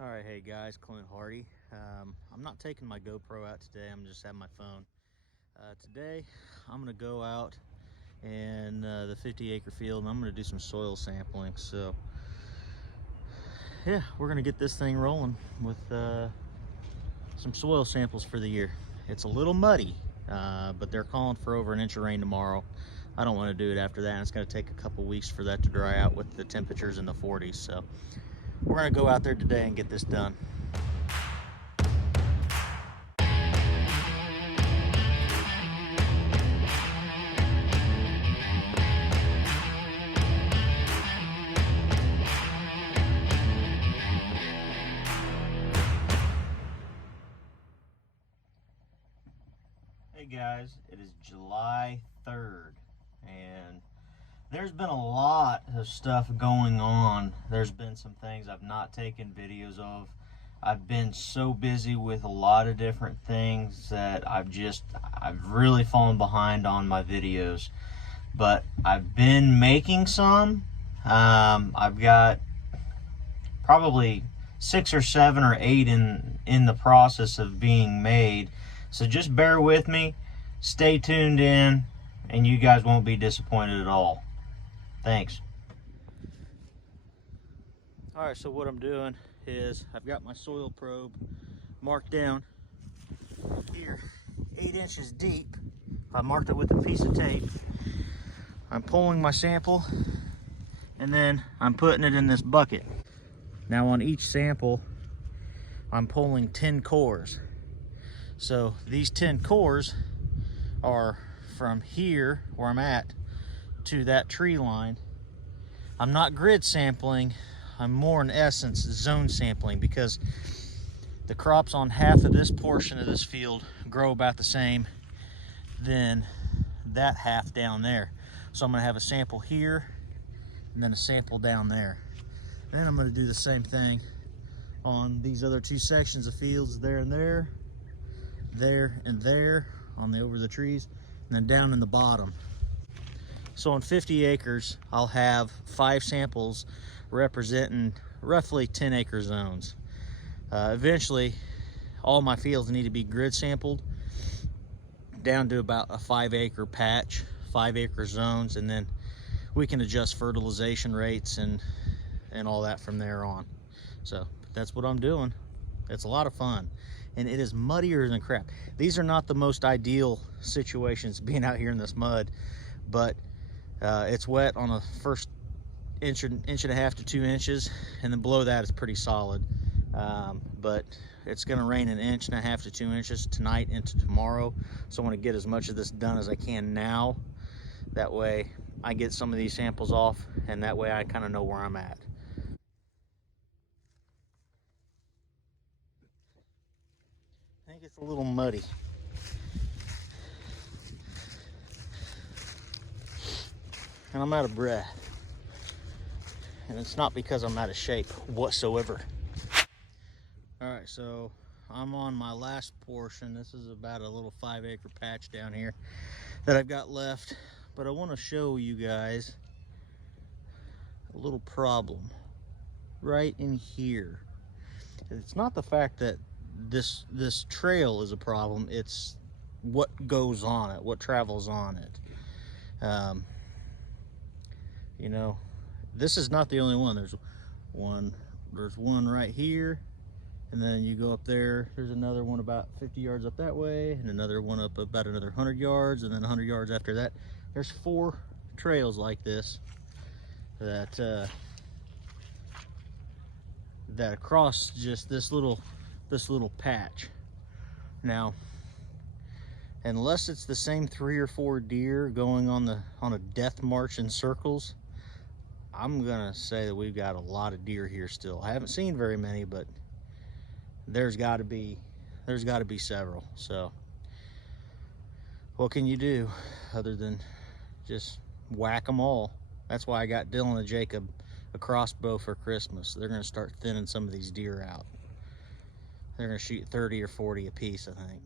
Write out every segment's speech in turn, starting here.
All right, hey guys, Clint Hardy. I'm not taking my GoPro out today. I'm just having my phone. Today, I'm gonna go out in the 50-acre field and I'm gonna do some soil sampling. So, yeah, we're gonna get this thing rolling with some soil samples for the year. It's a little muddy, but they're calling for over an inch of rain tomorrow. I don't want to do it after that. And it's gonna take a couple weeks for that to dry out with the temperatures in the 40s. So, we're gonna go out there today and get this done. Hey guys, it is July 3rd and there's been a lot of stuff going on. There's been some things I've not taken videos of. I've been so busy with a lot of different things that I've really fallen behind on my videos. But I've been making some. I've got probably 6 or 7 or 8 in the process of being made. So just bear with me, stay tuned in, and you guys won't be disappointed at all. Thanks. All right, so what I'm doing is I've got my soil probe marked down here, 8 inches deep. I marked it with a piece of tape. I'm pulling my sample, and then I'm putting it in this bucket. Now on each sample, I'm pulling 10 cores. So these 10 cores are from here, where I'm at, to that tree line. I'm not grid sampling, I'm more in essence zone sampling, because the crops on half of this portion of this field grow about the same than that half down there. So I'm gonna have a sample here and then a sample down there. Then I'm gonna do the same thing on these other 2 sections of fields, there and there, there and there, on the over the trees, and then down in the bottom. So on 50 acres, I'll have 5 samples representing roughly 10 acre zones. Eventually, all my fields need to be grid sampled down to about a 5 acre patch, 5 acre zones, and then we can adjust fertilization rates and all that from there on. So that's what I'm doing. It's a lot of fun, and it is muddier than crap. These are not the most ideal situations being out here in this mud, but it's wet on the first inch and a half to 2 inches, and then below that is pretty solid. But it's going to rain 1.5 inches to 2 inches tonight into tomorrow, so I want to get as much of this done as I can now. That way I get some of these samples off, and that way I kind of know where I'm at. I think it's a little muddy. And I'm out of breath. And it's not because I'm out of shape whatsoever. All right, so I'm on my last portion. This is about a little 5 acre patch down here that I've got left. But I want to show you guys a little problem right in here. It's not the fact that this trail is a problem, it's what goes on it, what travels on it. You know, this is not the only one. There's one right here, and then you go up there, there's another one about 50 yards up that way, and another one up about another 100 yards, and then 100 yards after that. There's 4 trails like this that cross just this little patch. Now, unless it's the same 3 or 4 deer going on a death march in circles, I'm gonna say that we've got a lot of deer here still. I haven't seen very many, but there's got to be several. So what can you do other than just whack them all? That's why I got Dylan and Jacob a crossbow for Christmas. They're gonna start thinning some of these deer out. They're gonna shoot 30 or 40 a piece, I think.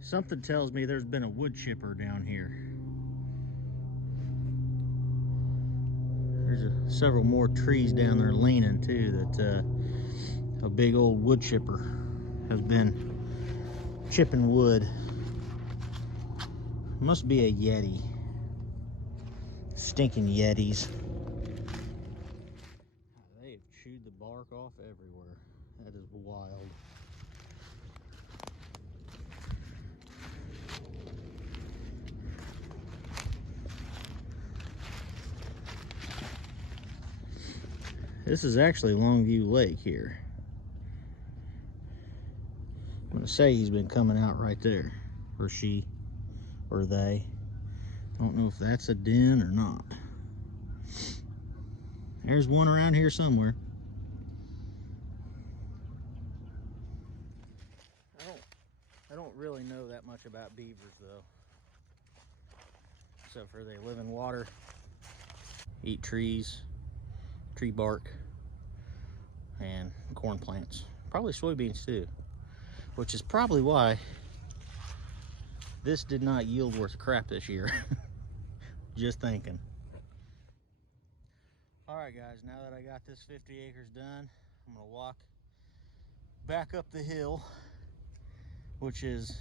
Something tells me there's been a wood chipper down here. There's several more trees down there leaning too that a big old wood chipper has been chipping wood. Must be a Yeti. Stinking Yetis. They have chewed the bark off everywhere. That is wild. This is actually Longview Lake here. I'm gonna say he's been coming out right there, or she, or they. I don't know if that's a den or not. There's one around here somewhere. I don't really know that much about beavers though. Except for they live in water, eat trees, tree bark, and corn plants. Probably soybeans too. Which is probably why this did not yield worth a crap this year. Just thinking. Alright guys, now that I got this 50 acres done, I'm gonna walk back up the hill, which is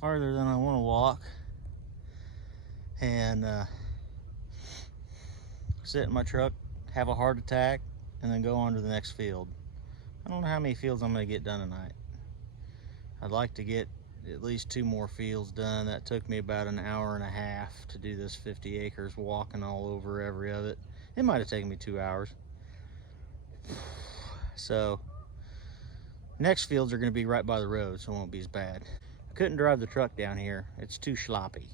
farther than I want to walk, and sit in my truck, have a heart attack, and then go on to the next field. I don't know how many fields I'm gonna get done tonight. I'd like to get at least 2 more fields done. That took me about an hour and a half to do this 50 acres, walking all over every of it. It might have taken me 2 hours. So next fields are going to be right by the road, so it won't be as bad. I couldn't drive the truck down here. It's too sloppy.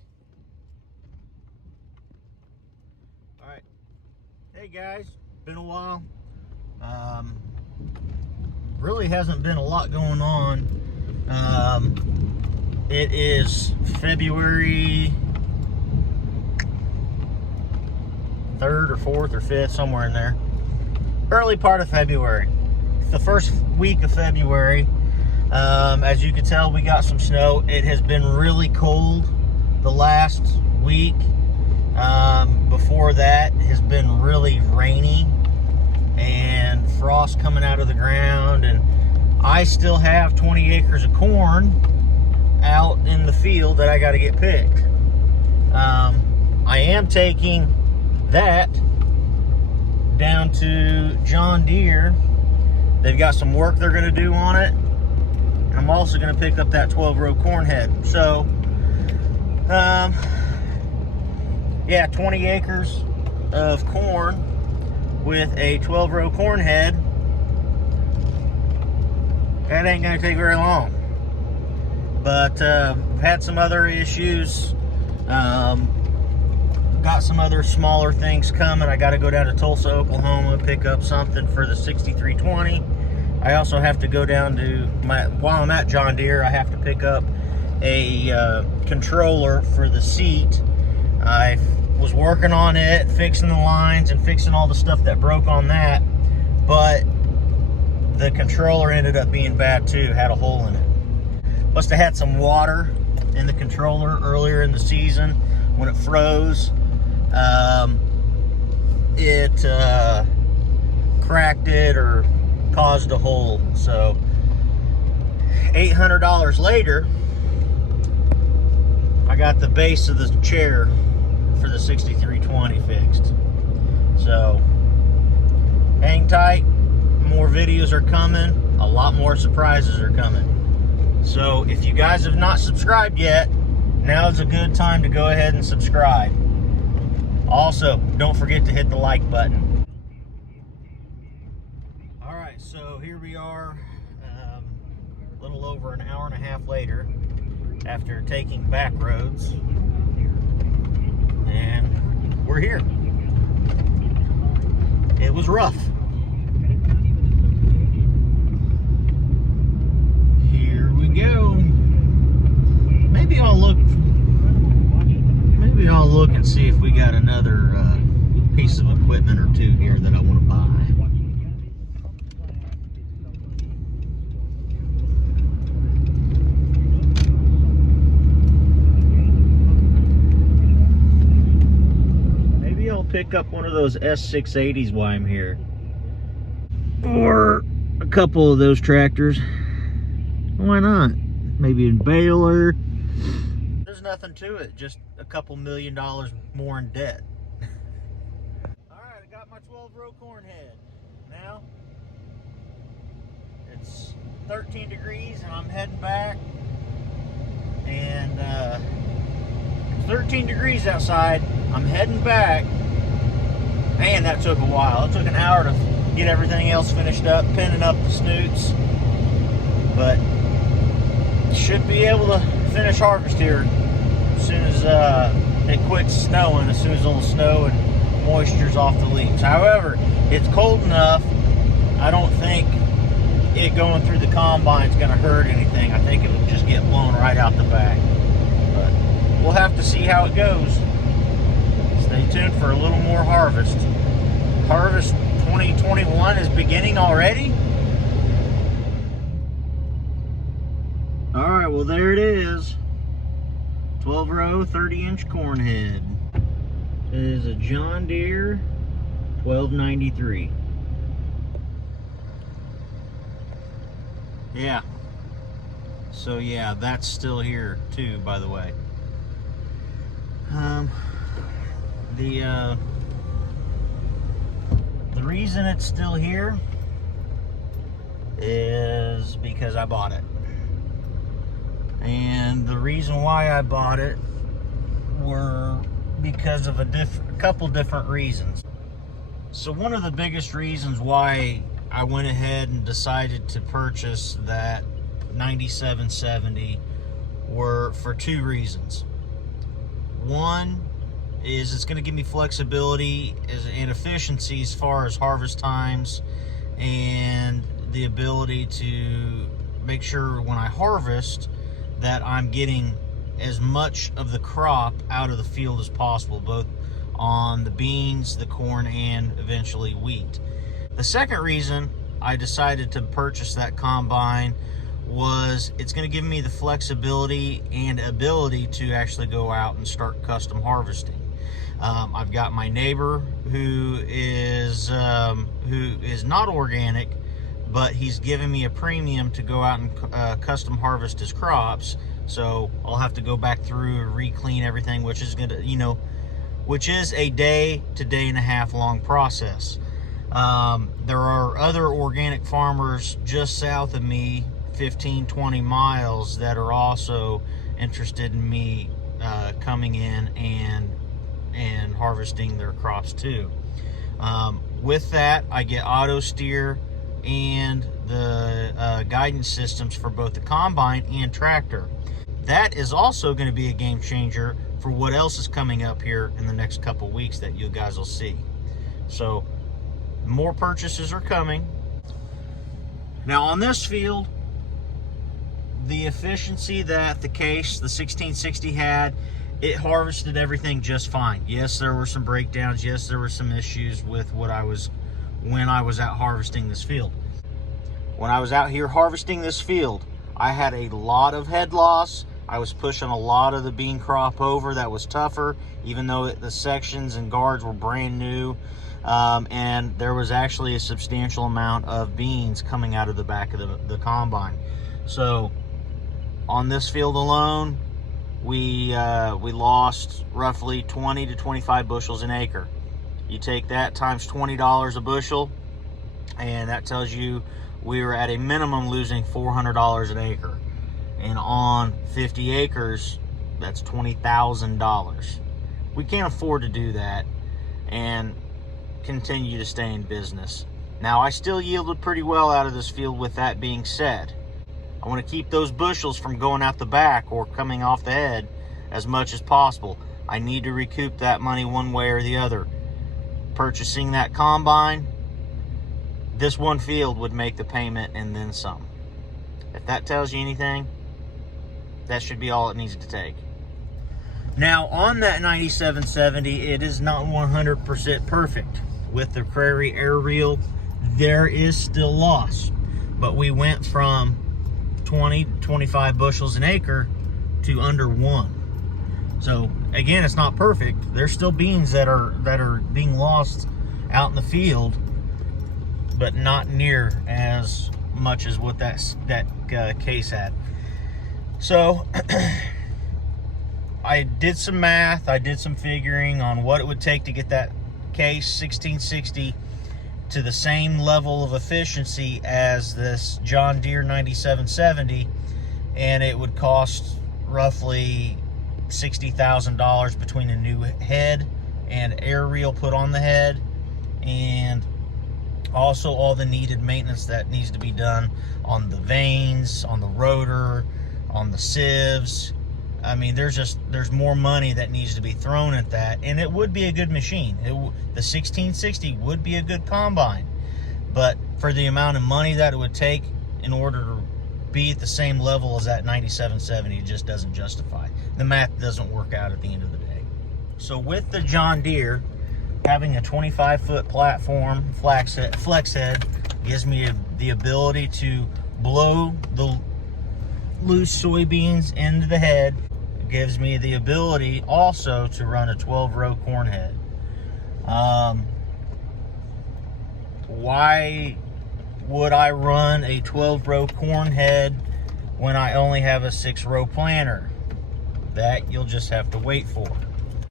All right. Hey guys, been a while. Really hasn't been a lot going on. It is February 3rd or 4th or 5th, somewhere in there. Early part of February. The first week of February. As you can tell, we got some snow. It has been really cold the last week. Before that, it has been really rainy and frost coming out of the ground. And I still have 20 acres of corn out in the field that I got to get picked. I am taking that down to John Deere. They've got some work they're going to do on it. I'm also going to pick up that 12-row corn head. So, yeah, 20 acres of corn with a 12-row corn head. That ain't going to take very long. But had some other issues. Got some other smaller things coming. I got to go down to Tulsa, Oklahoma, pick up something for the 6320. I also have to go down to while I'm at John Deere, I have to pick up a controller for the seat. I was working on it, fixing the lines and fixing all the stuff that broke on that, but the controller ended up being bad too, had a hole in it. Must have had some water in the controller earlier in the season when it froze. It cracked it or caused a hole. So $800 later, I got the base of the chair for the 6320 fixed. So hang tight, more videos are coming, a lot more surprises are coming. So if you guys have not subscribed yet, now is a good time to go ahead and subscribe. Also, don't forget to hit the like button. Alright, so here we are, a little over an hour and a half later, after taking back roads, and we're here. It was rough. Here we go. Maybe I'll look and see if we got another piece of equipment or two here that I want to buy. Maybe I'll I'll pick up one of those S680s while I'm here. Or a couple of those tractors. Why not? Maybe in Baylor. There's nothing to it, just a couple $1 million more in debt. Alright, I got my 12-row corn head. Now, it's 13 degrees and I'm heading back. And it's 13 degrees outside. I'm heading back. Man, that took a while. It took an hour to get everything else finished up, pinning up the snoots. But should be able to finish harvest here as soon as it quits snowing, as soon as a little snow and moisture's off the leaves. However, it's cold enough, I don't think it going through the combine is going to hurt anything. I think it will just get blown right out the back. But we'll have to see how it goes. Stay tuned for a little more harvest. Harvest 2021 is beginning already. Alright, well there it is. 12-row, 30-inch corn head. It is a John Deere 1293. Yeah. So yeah, that's still here too, by the way. The reason it's still here is because I bought it. And the reason why I bought it were because of a couple different reasons. So one of the biggest reasons why I went ahead and decided to purchase that 9770 were for two reasons. One is it's going to give me flexibility and efficiency as far as harvest times and the ability to make sure when I harvest that I'm getting as much of the crop out of the field as possible, both on the beans, the corn, and eventually wheat. The second reason I decided to purchase that combine was it's going to give me the flexibility and ability to actually go out and start custom harvesting. I've got my neighbor who is not organic, but he's giving me a premium to go out and custom harvest his crops. So I'll have to go back through and re-clean everything, which is gonna, which is a day to day and a half long process. There are other organic farmers just south of me, 15-20 miles, that are also interested in me coming in and harvesting their crops too. With that, I get auto steer and the guidance systems for both the combine and tractor. That is also going to be a game changer for what else is coming up here in the next couple weeks that you guys will see. So more purchases are coming. Now on this field, the efficiency that the Case, the 1660 had, it harvested everything just fine. Yes, there were some breakdowns. Yes, there were some issues with when I was out harvesting this field. When I was out here harvesting this field, I had a lot of head loss. I was pushing a lot of the bean crop over that was tougher, even though the sections and guards were brand new. And there was actually a substantial amount of beans coming out of the back of the combine. So on this field alone, we lost roughly 20 to 25 bushels an acre. You take that times $20 a bushel, and that tells you we were at a minimum losing $400 an acre. And on 50 acres, that's $20,000. We can't afford to do that and continue to stay in business. Now, I still yielded pretty well out of this field. With that being said, I want to keep those bushels from going out the back or coming off the head as much as possible. I need to recoup that money one way or the other. Purchasing that combine, this one field would make the payment and then some. If that tells you anything, that should be all it needs to take. Now on that 9770, it is not 100% perfect. With the Prairie Air Reel, there is still loss, but we went from 20 to 25 bushels an acre to under 1. So again, it's not perfect. There's still beans that are being lost out in the field, but not near as much as what that case had. So I did some math, I did some figuring on what it would take to get that case 1660 to the same level of efficiency as this John Deere 9770, and it would cost roughly $60,000 between a new head and air reel put on the head, and also all the needed maintenance that needs to be done on the vanes, on the rotor, on the sieves. I mean, there's more money that needs to be thrown at that, and it would be a good machine. The 1660 would be a good combine, but for the amount of money that it would take in order to be at the same level as that 9770, it just doesn't justify. The math doesn't work out at the end of the day. So with the John Deere, having a 25-foot platform flex head gives me the ability to blow the loose soybeans into the head. It gives me the ability also to run a 12-row corn head. Why would I run a 12-row corn head when I only have a 6-row planter? That you'll just have to wait for.